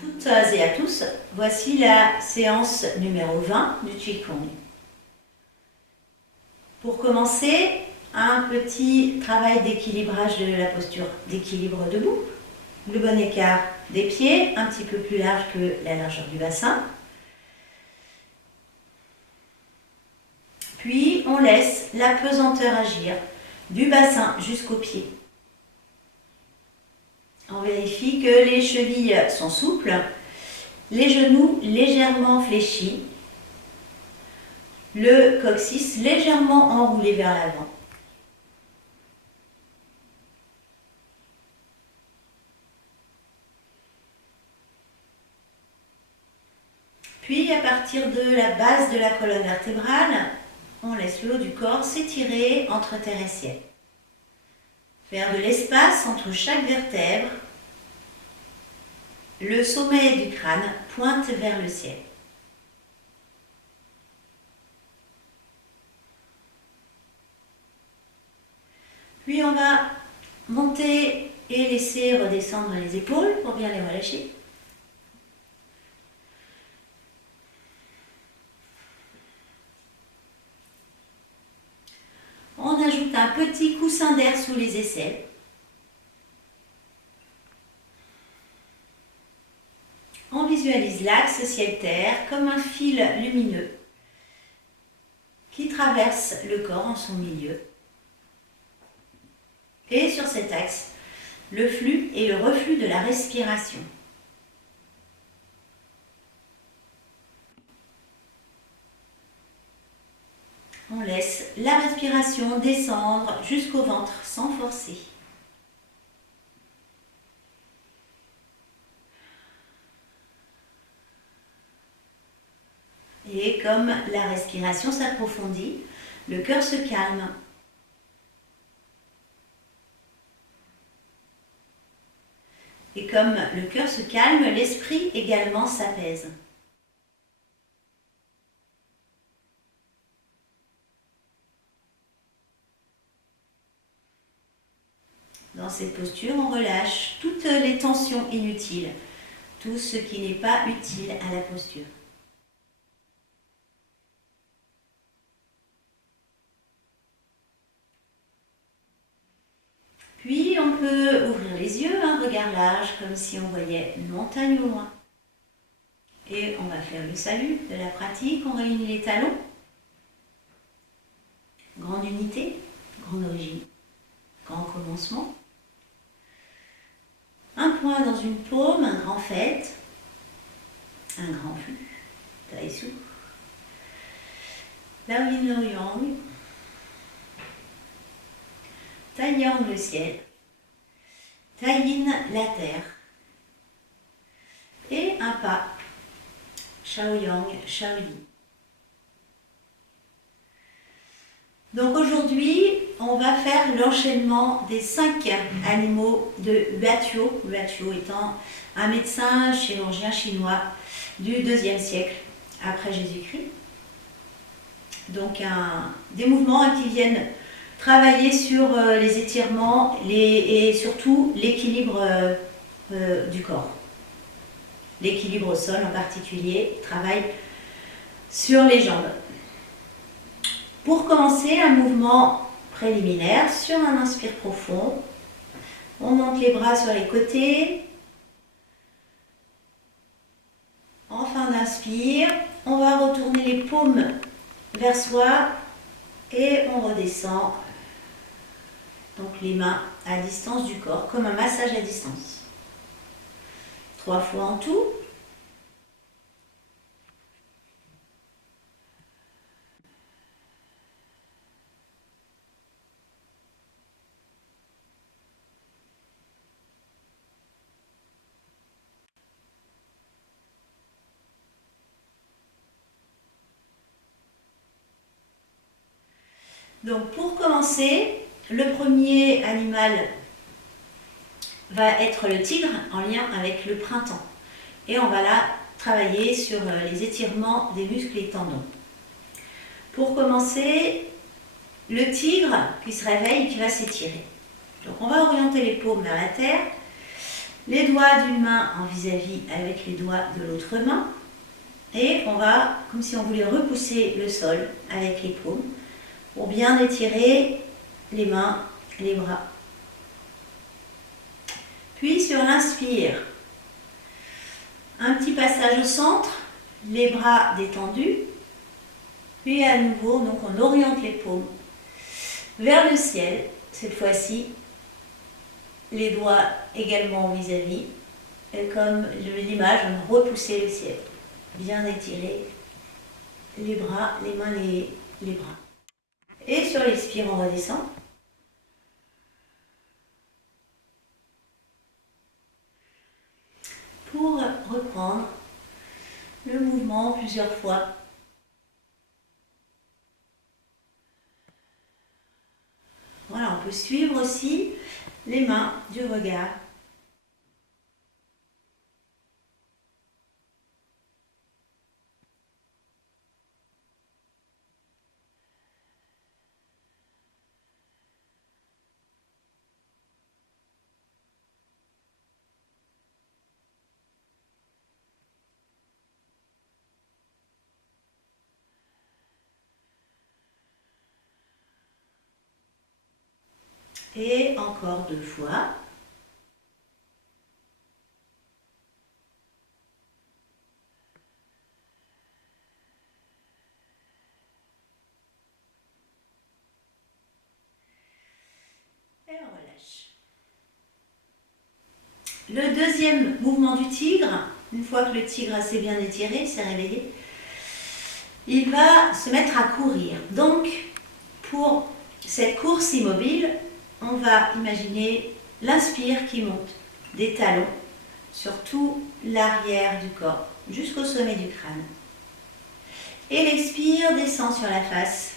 Toutes et à tous, voici la séance numéro 20 du Qigong. Pour commencer, un petit travail d'équilibrage de la posture d'équilibre debout. Le bon écart des pieds, un petit peu plus large que la largeur du bassin. Puis on laisse la pesanteur agir du bassin jusqu'aux pieds. On vérifie que les chevilles sont souples, les genoux légèrement fléchis, le coccyx légèrement enroulé vers l'avant. Puis à partir de la base de la colonne vertébrale, on laisse le haut du corps s'étirer entre terre et ciel. Faire de l'espace entre chaque vertèbre. Le sommet du crâne pointe vers le ciel. Puis on va monter et laisser redescendre les épaules pour bien les relâcher. On ajoute un petit coussin d'air sous les aisselles. On visualise l'axe ciel-terre comme un fil lumineux qui traverse le corps en son milieu. Et sur cet axe, le flux et le reflux de la respiration. On laisse la respiration descendre jusqu'au ventre sans forcer. Et comme la respiration s'approfondit, le cœur se calme. Et comme le cœur se calme, l'esprit également s'apaise. Dans cette posture, on relâche toutes les tensions inutiles, tout ce qui n'est pas utile à la posture. Puis on peut ouvrir les yeux, un regard large, comme si on voyait une montagne au loin. Et on va faire le salut de la pratique, on réunit les talons. Grande unité, grande origine, grand commencement. Un point dans une paume, un grand fait, un grand flux, Taisu. Lao Yin Lao Yang. Tai Yang le ciel, Tai Yin la terre, et un pas, Shao Yang, Shao Yin. Donc aujourd'hui, on va faire l'enchaînement des 5 animaux de Huatuo, Huatuo étant un médecin chirurgien chinois du IIe siècle après Jésus-Christ. Donc des mouvements qui viennent travailler sur les étirements et surtout l'équilibre du corps. L'équilibre au sol en particulier, travaille sur les jambes. Pour commencer, un mouvement préliminaire sur un inspire profond. On monte les bras sur les côtés. En fin d'inspire, on va retourner les paumes vers soi et on redescend. Donc les mains à distance du corps, comme un massage à distance. 3 fois en tout. Donc pour commencer, le premier animal va être le tigre en lien avec le printemps. Et on va là travailler sur les étirements des muscles et tendons. Pour commencer, le tigre qui se réveille et qui va s'étirer. Donc on va orienter les paumes vers la terre les doigts d'une main en vis-à-vis avec les doigts de l'autre main. Et on va, comme si on voulait repousser le sol avec les paumes, pour bien étirer les mains, les bras. Puis sur l'inspire, un petit passage au centre, les bras détendus. Puis à nouveau, donc on oriente les paumes vers le ciel. Cette fois-ci, les doigts également vis-à-vis. Et comme l'image, on repousser le ciel. Bien étirer les bras, les mains, les bras. Et sur l'expire, on redescend. Pour reprendre le mouvement plusieurs fois. Voilà, on peut suivre aussi les mains du regard. Et encore 2 fois. Et on relâche. Le deuxième mouvement du tigre, une fois que le tigre s'est bien étiré, s'est réveillé, il va se mettre à courir. Donc, pour cette course immobile, on va imaginer l'inspire qui monte des talons sur tout l'arrière du corps, jusqu'au sommet du crâne. Et l'expire descend sur la face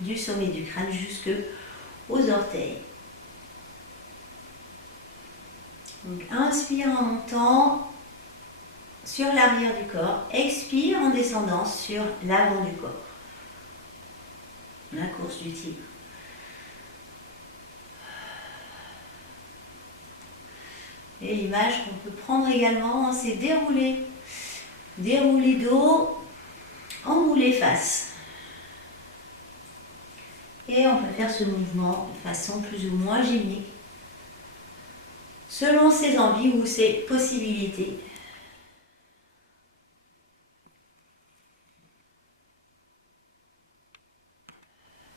du sommet du crâne jusqu'aux orteils. Donc, inspire en montant sur l'arrière du corps, expire en descendant sur l'avant du corps. La course du tigre. Et l'image qu'on peut prendre également, c'est dérouler. Dérouler dos, enrouler face. Et on peut faire ce mouvement de façon plus ou moins génique, selon ses envies ou ses possibilités.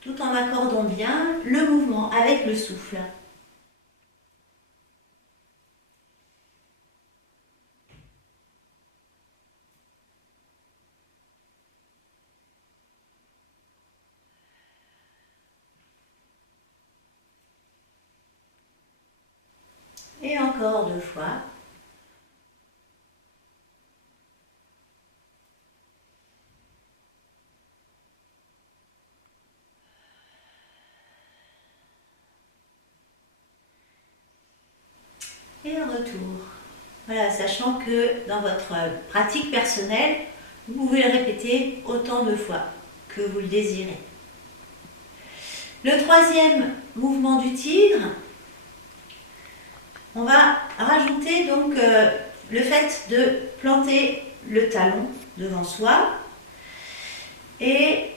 Tout en accordant bien le mouvement avec le souffle. Et encore 2 fois. Et un retour. Voilà, sachant que dans votre pratique personnelle, vous pouvez le répéter autant de fois que vous le désirez. Le troisième mouvement du tigre, on va rajouter donc le fait de planter le talon devant soi. Et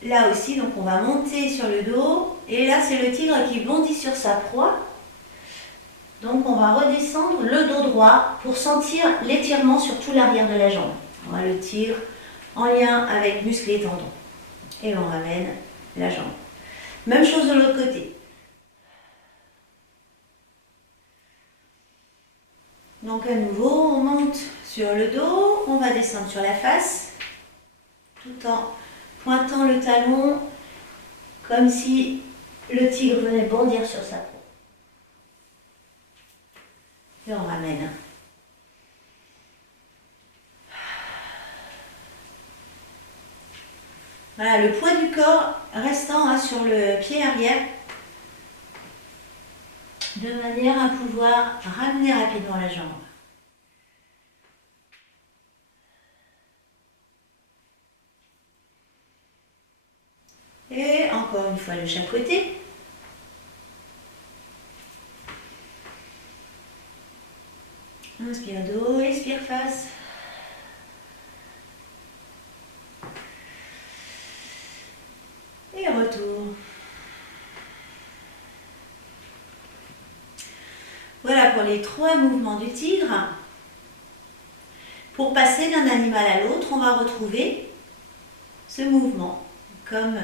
là aussi, donc on va monter sur le dos. Et là, c'est le tigre qui bondit sur sa proie. Donc on va redescendre le dos droit pour sentir l'étirement sur tout l'arrière de la jambe. On va le tigre en lien avec muscles et tendons. Et on ramène la jambe. Même chose de l'autre côté. Donc à nouveau, on monte sur le dos, on va descendre sur la face, tout en pointant le talon comme si le tigre venait bondir sur sa peau. Et on ramène. Voilà, le poids du corps restant sur le pied arrière, de manière à pouvoir ramener rapidement la jambe. Et encore une fois de chaque côté. Inspire dos, expire face. Et retour. Voilà pour les 3 mouvements du tigre. Pour passer d'un animal à l'autre, on va retrouver ce mouvement comme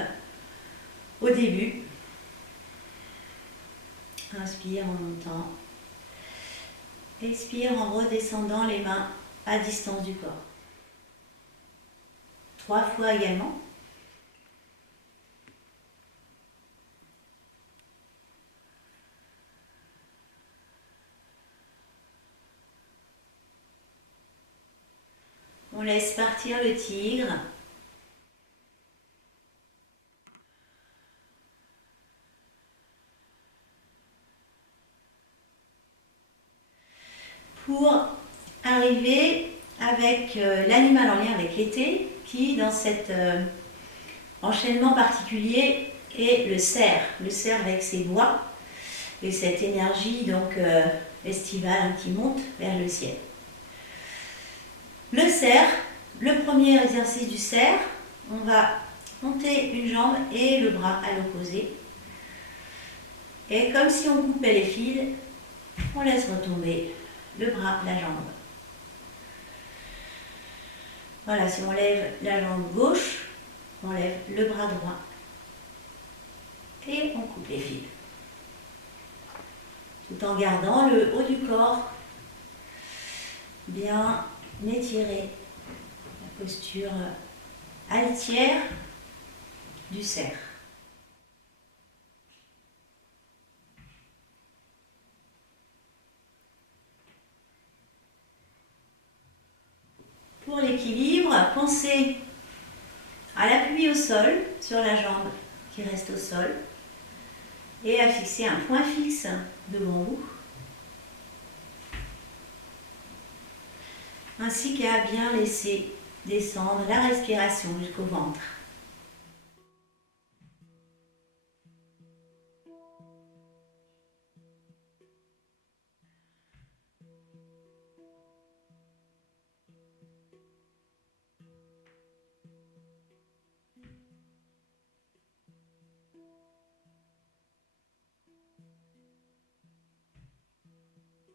au début. Inspire en montant. Expire en redescendant les mains à distance du corps. 3 fois également. On laisse partir le tigre. Pour arriver avec l'animal en lien avec l'été, qui dans cet enchaînement particulier est le cerf. Le cerf avec ses bois et cette énergie donc estivale qui monte vers le ciel. Le cerf, le premier exercice du cerf, on va monter une jambe et le bras à l'opposé. Et comme si on coupait les fils, on laisse retomber le bras, la jambe. Voilà, si on lève la jambe gauche, on lève le bras droit et on coupe les fils. Tout en gardant le haut du corps bien étiré, la posture altière du cerf. Pour l'équilibre, pensez à l'appui au sol, sur la jambe qui reste au sol, et à fixer un point fixe devant vous, ainsi qu'à bien laisser descendre la respiration jusqu'au ventre.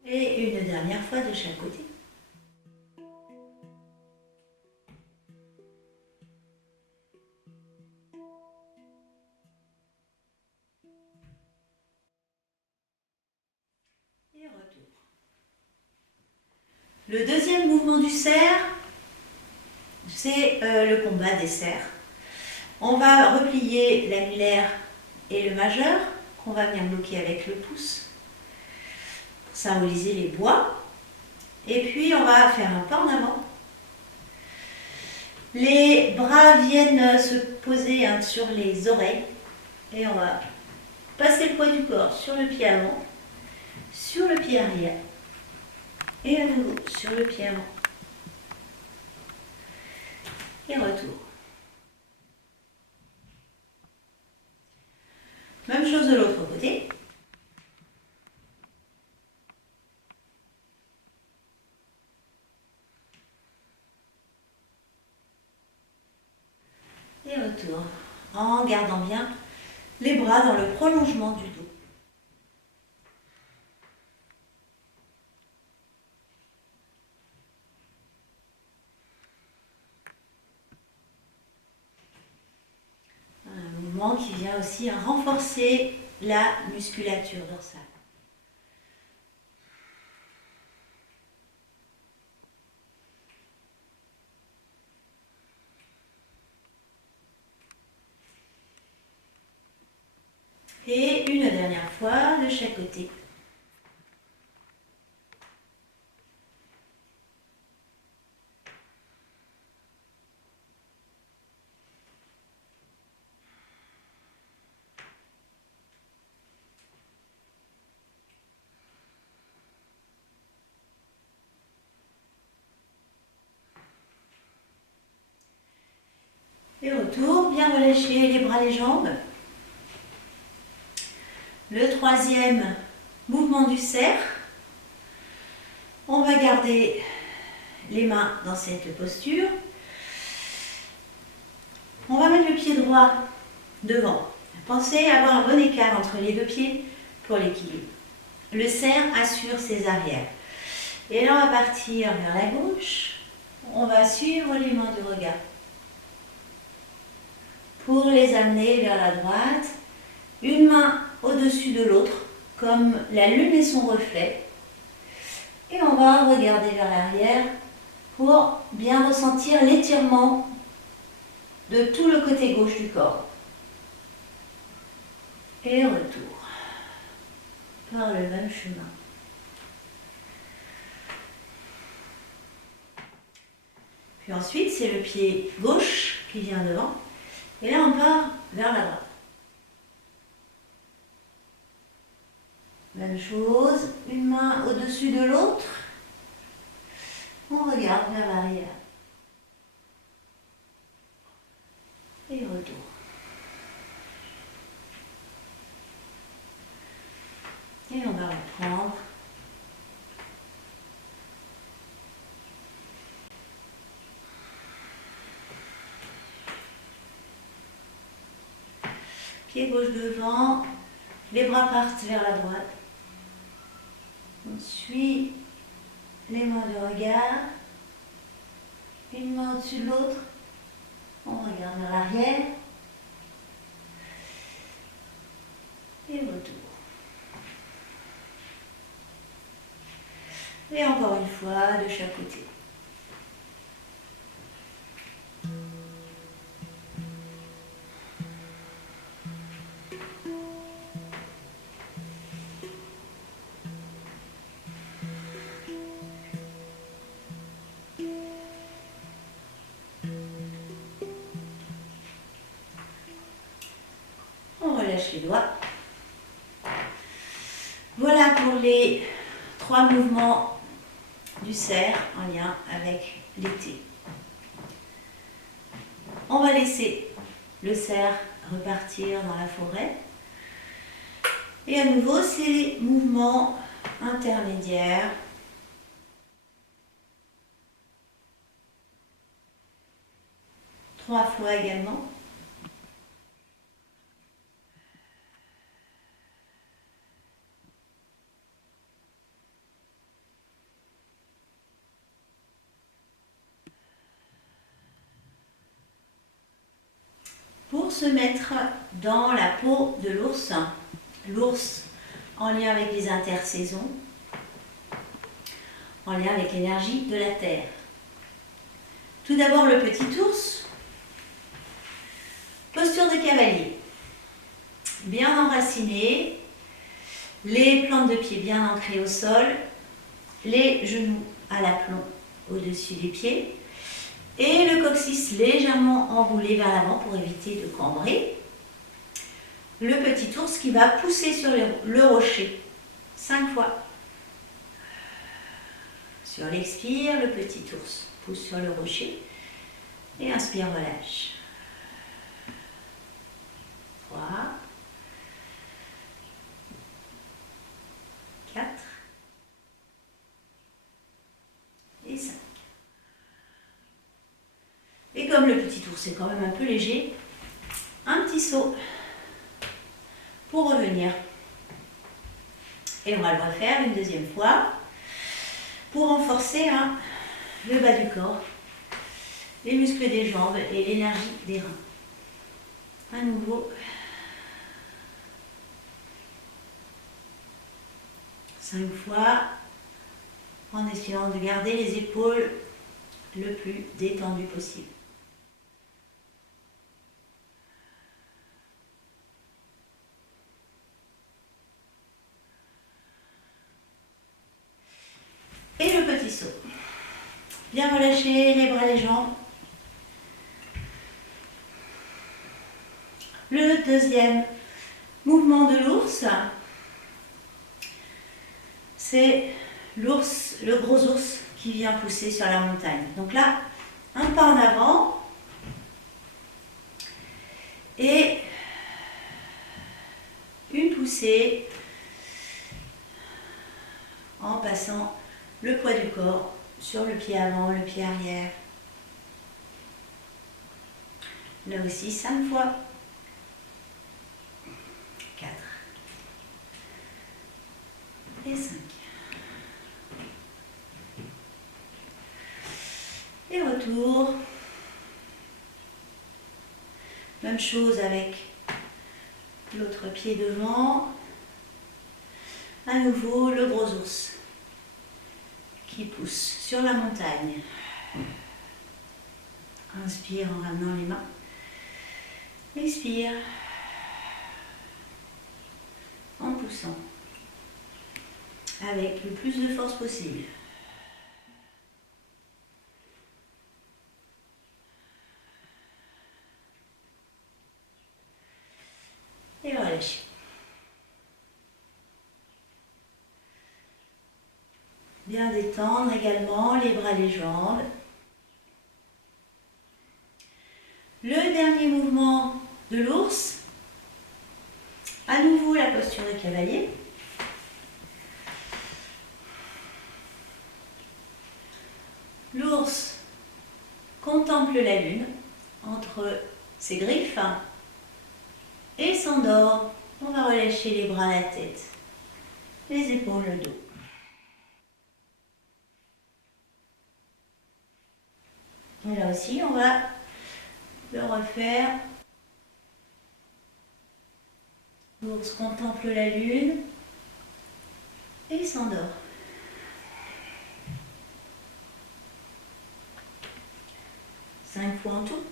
Et une dernière fois de chaque côté. Et retour. Le deuxième mouvement du cerf, c'est le combat des cerfs. On va replier l'annulaire et le majeur, qu'on va venir bloquer avec le pouce, pour symboliser les bois. Et puis on va faire un pas en avant. Les bras viennent se poser sur les oreilles. Et on va passer le poids du corps sur le pied avant, sur le pied arrière. Et à nouveau sur le pied avant. Et retour. Même chose de l'autre côté. Et retour. En gardant bien les bras dans le prolongement du dos. Un mouvement qui vient aussi renforcer la musculature dorsale. Et une dernière fois de chaque côté. Et retour, bien relâcher les bras, les jambes. Le troisième mouvement du cerf. On va garder les mains dans cette posture. On va mettre le pied droit devant. Pensez à avoir un bon écart entre les deux pieds pour l'équilibre. Le cerf assure ses arrières. Et là, on va partir vers la gauche. On va suivre les mains du regard pour les amener vers la droite. Une main au-dessus de l'autre, comme la lune et son reflet. Et on va regarder vers l'arrière pour bien ressentir l'étirement de tout le côté gauche du corps. Et retour par le même chemin. Puis ensuite, c'est le pied gauche qui vient devant. Et là, on part vers la droite. Même chose, une main au-dessus de l'autre. On regarde vers l'arrière. Et retour. Et on va reprendre. Pied gauche devant, les bras partent vers la droite. On suit les mains de regard, une main au-dessus de l'autre. On regarde vers l'arrière. Et retour. Et encore une fois, de chaque côté. On relâche les doigts. Voilà pour les 3 mouvements du cerf en lien avec l'été. On va laisser le cerf repartir dans la forêt. Et à nouveau, ces mouvements intermédiaires. Trois fois également. Pour se mettre dans la peau de l'ours, l'ours en lien avec les intersaisons, en lien avec l'énergie de la terre. Tout d'abord le petit ours, posture de cavalier, bien enraciné, les plantes de pied bien ancrées au sol, les genoux à l'aplomb au-dessus des pieds, et le coccyx légèrement enroulé vers l'avant pour éviter de cambrer. Le petit ours qui va pousser sur le rocher 5 fois. Sur l'expire, le petit ours pousse sur le rocher et inspire, relâche. 3, 4 et 5. Et comme le petit ours est quand même un peu léger, un petit saut pour revenir. Et on va le refaire une deuxième fois pour renforcer le bas du corps, les muscles des jambes et l'énergie des reins. À nouveau. 5 fois en essayant de garder les épaules le plus détendues possible. Et le petit saut. Bien relâcher les bras, les jambes. Le deuxième mouvement de l'ours, c'est l'ours, le gros ours qui vient pousser sur la montagne. Donc là, un pas en avant et une poussée en passant le poids du corps sur le pied avant, le pied arrière. Là aussi, 5 fois. 4 et 5. Et retour. Même chose avec l'autre pied devant. À nouveau, le gros ours qui pousse sur la montagne. Inspire en ramenant les mains. Expire en poussant avec le plus de force possible. Et relâchez. Bien détendre également les bras, les jambes. Le dernier mouvement de l'ours. À nouveau la posture de cavalier. L'ours contemple la lune entre ses griffes et s'endort. On va relâcher les bras, la tête, les épaules, le dos. Et là aussi, on va le refaire. L'ours contemple la lune et s'endort. 5 fois en tout.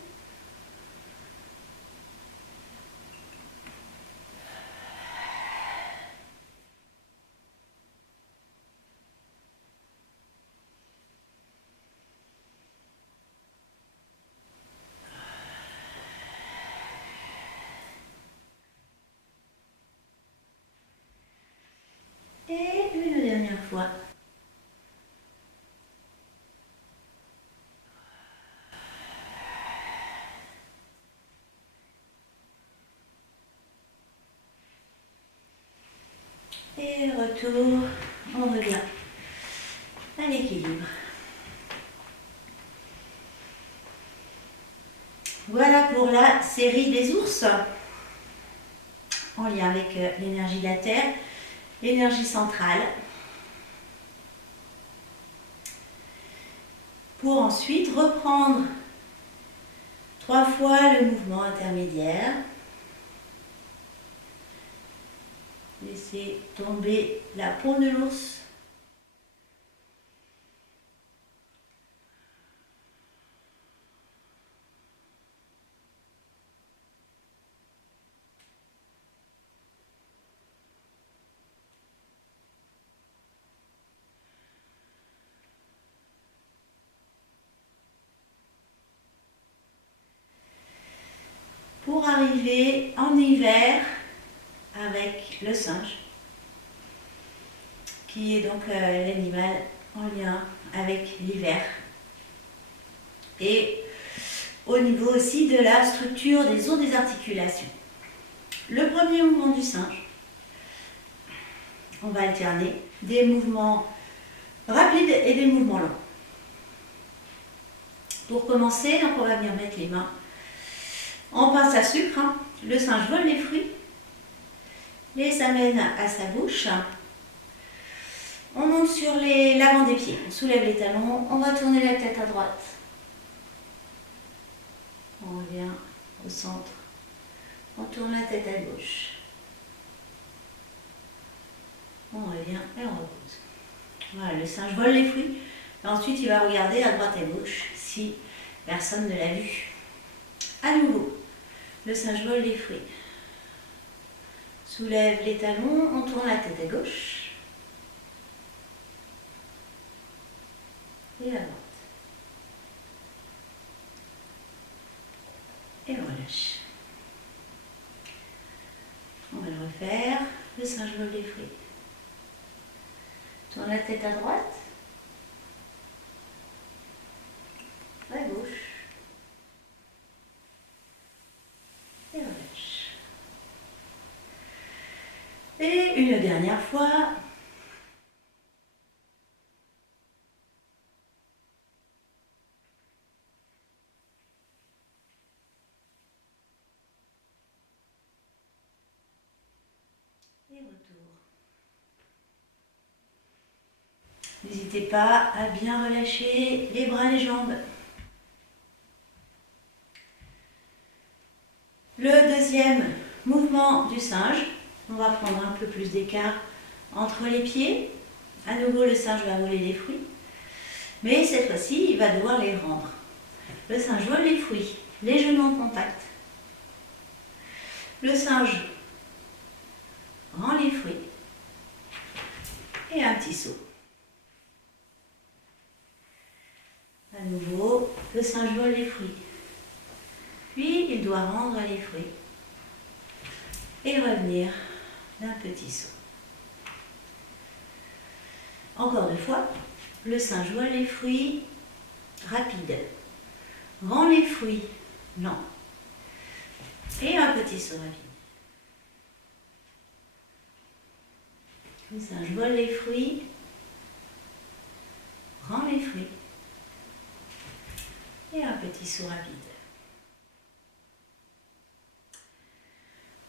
Et une dernière fois. Et retour, on revient à l'équilibre. Voilà pour la série des ours, en lien avec l'énergie de la Terre, l'énergie centrale. Pour ensuite reprendre 3 fois le mouvement intermédiaire. Laissez tomber la peau de l'ours. Pour arriver en hiver avec le singe, qui est donc l'animal en lien avec l'hiver. Et au niveau aussi de la structure des os des articulations. Le premier mouvement du singe, on va alterner des mouvements rapides et des mouvements lents. Pour commencer, donc on va venir mettre les mains en pince à sucre. Le singe vole les fruits, les amène à sa bouche. On monte sur l'avant des pieds, on soulève les talons, on va tourner la tête à droite. On revient au centre, on tourne la tête à gauche. On revient et on repose. Voilà, le singe vole les fruits. Et ensuite, il va regarder à droite et à gauche si personne ne l'a vu. À nouveau, le singe vole les fruits. Soulève les talons, on tourne la tête à gauche. Et à droite. Et on relâche. On va le refaire. Le singe vole les fruits. Tourne la tête à droite. À gauche. Et relâche. Et une dernière fois. et retour. N'hésitez pas à bien relâcher les bras, les jambes. Le deuxième mouvement du singe, on va prendre un peu plus d'écart entre les pieds. À nouveau, le singe va voler les fruits, mais cette fois-ci, il va devoir les rendre. Le singe vole les fruits, les genoux en contact. Le singe rend les fruits et un petit saut. À nouveau, le singe vole les fruits. Puis, il doit rendre les fruits et revenir d'un petit saut. Encore deux fois, le singe vole les fruits, rapide, rend les fruits, lent, et un petit saut rapide. Le singe vole les fruits, rend les fruits, et un petit saut rapide.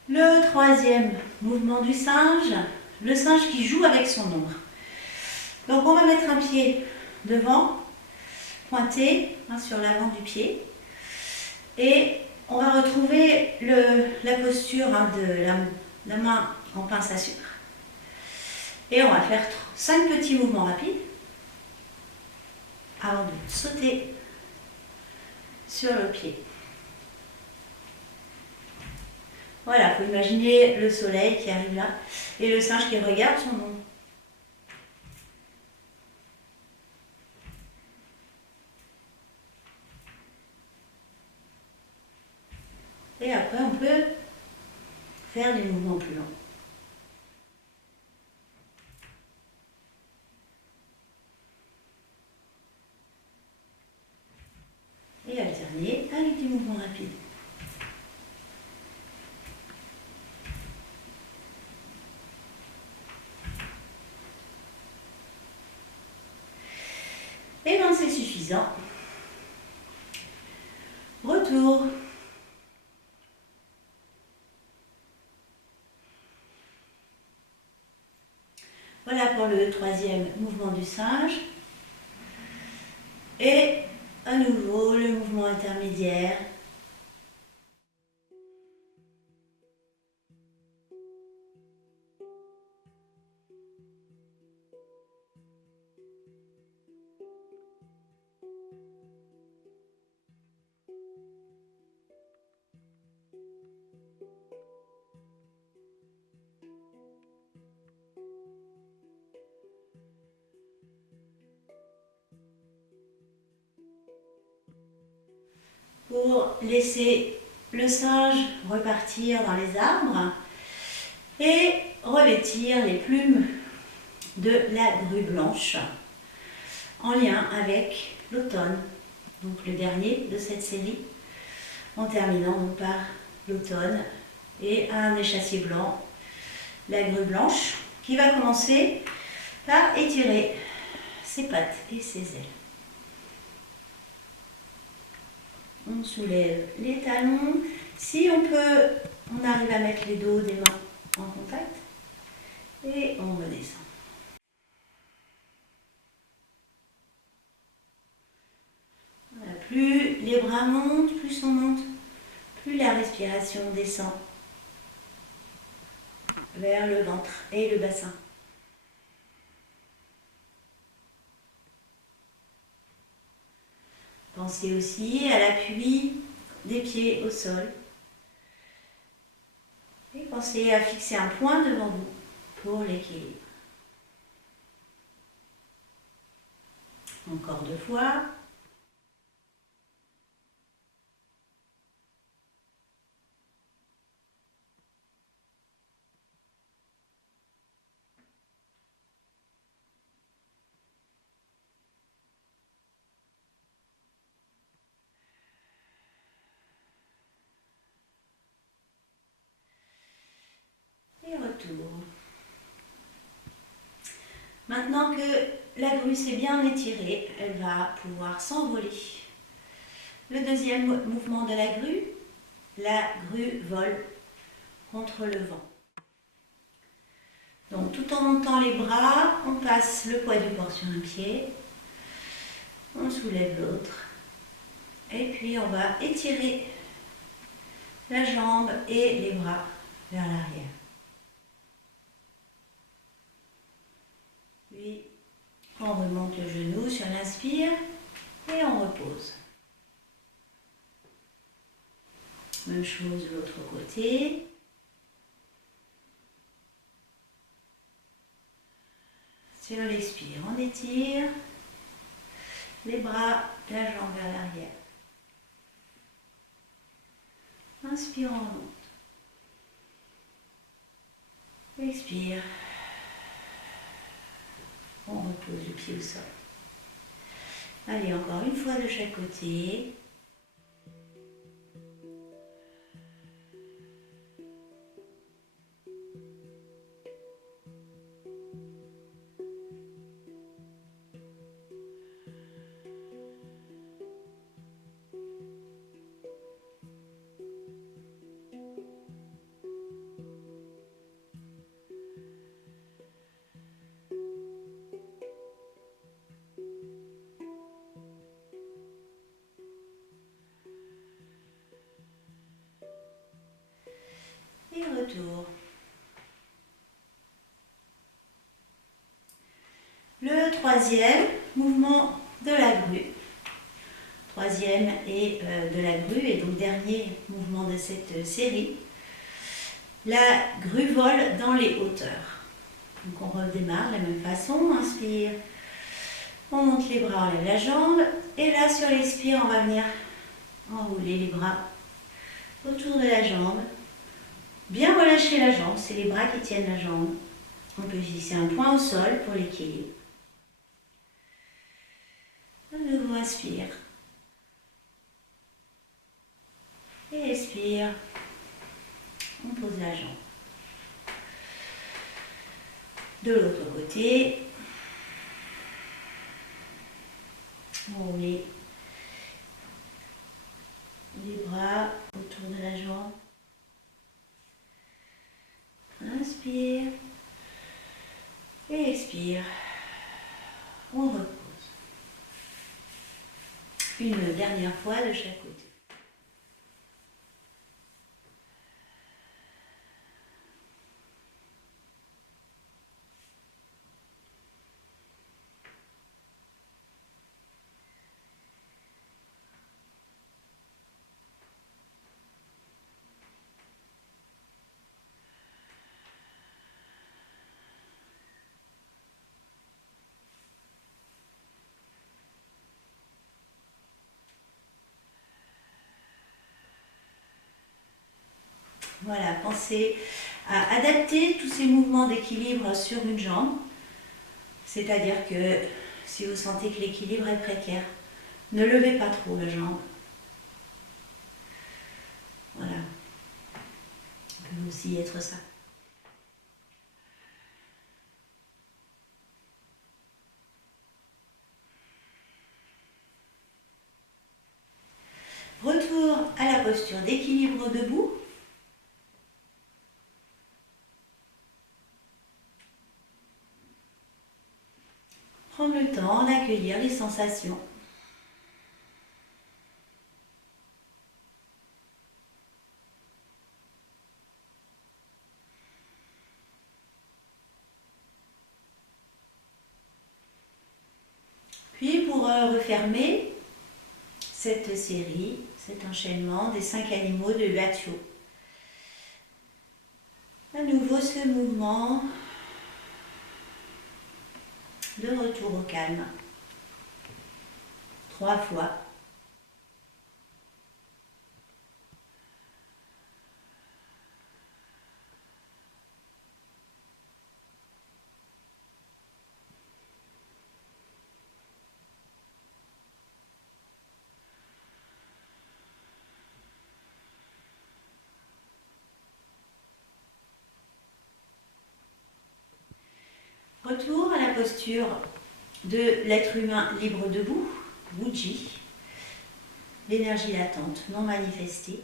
Le troisième mouvement du singe, le singe qui joue avec son ombre. Donc on va mettre un pied devant, pointé sur l'avant du pied, et on va retrouver la posture de la main en pince à sucre. Et on va faire 5 petits mouvements rapides avant de sauter sur le pied. Voilà, il faut imaginer le soleil qui arrive là et le singe qui regarde son ombre. Et après, on peut faire des mouvements plus longs. Et alterner avec des mouvements rapides. Et bien c'est suffisant. Retour. Voilà pour le troisième mouvement du singe. Et à nouveau le mouvement intermédiaire. Pour laisser le singe repartir dans les arbres et revêtir les plumes de la grue blanche en lien avec l'automne, donc le dernier de cette série, en terminant donc par l'automne et un échassier blanc, la grue blanche, qui va commencer par étirer ses pattes et ses ailes. On soulève les talons. Si on peut, on arrive à mettre les dos des mains en contact et on redescend. Voilà, plus les bras montent, plus on monte, plus la respiration descend vers le ventre et le bassin. Pensez aussi à l'appui des pieds au sol. Et pensez à fixer un point devant vous pour l'équilibre. Encore deux fois. Et retour. Maintenant que la grue s'est bien étirée, elle va pouvoir s'envoler. Le deuxième mouvement de la grue vole contre le vent. Donc tout en montant les bras, on passe le poids du corps sur un pied, on soulève l'autre, et puis on va étirer la jambe et les bras vers l'arrière. Puis on remonte le genou sur l'inspire et on repose. Même chose de l'autre côté. Sur l'expire, on étire les bras, la jambe vers l'arrière. Inspire, on remonte. Expire. On repose le pied au sol. Allez, encore une fois de chaque côté. Et retour. Le troisième mouvement de la grue. Troisième et de la grue, et donc dernier mouvement de cette série. La grue vole dans les hauteurs. Donc on redémarre de la même façon, inspire, on monte les bras, on lève la jambe, et là sur l'expire on va venir enrouler les bras autour de la jambe. Bien relâcher la jambe, c'est les bras qui tiennent la jambe. On peut fixer un point au sol pour l'équilibre. De nouveau, inspire. Et expire. On pose la jambe. De l'autre côté, enrouler les bras autour de la jambe. Inspire et expire. On repose. Une dernière fois de chaque côté. Voilà, pensez à adapter tous ces mouvements d'équilibre sur une jambe. C'est-à-dire que si vous sentez que l'équilibre est précaire, ne levez pas trop la jambe. Voilà. Ça peut aussi être ça. Retour à la posture d'équilibre debout. Prendre le temps d'accueillir les sensations. Puis pour refermer cette série, cet enchaînement des 5 animaux de Vatio. À nouveau ce mouvement de retour au calme. 3 fois. Retour à la posture de l'être humain libre debout, Wuji, l'énergie latente non manifestée.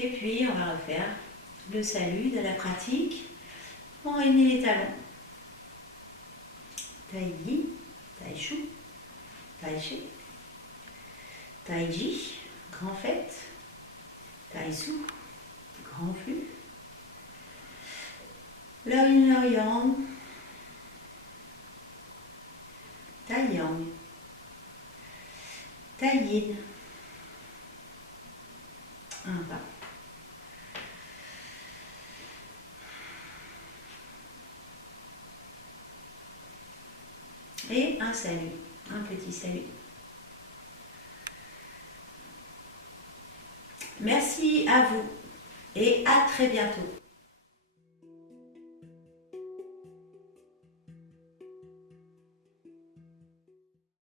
Et puis on va refaire le salut de la pratique. On réunit les talons. Tai Yi, Tai Shu, Tai Chi, Tai Ji, grand fait, Tai Su, grand flux, La Yin, La Yang, Tai Yang, Tai Yin, un pas. Et un salut, un petit salut. Merci à vous et à très bientôt.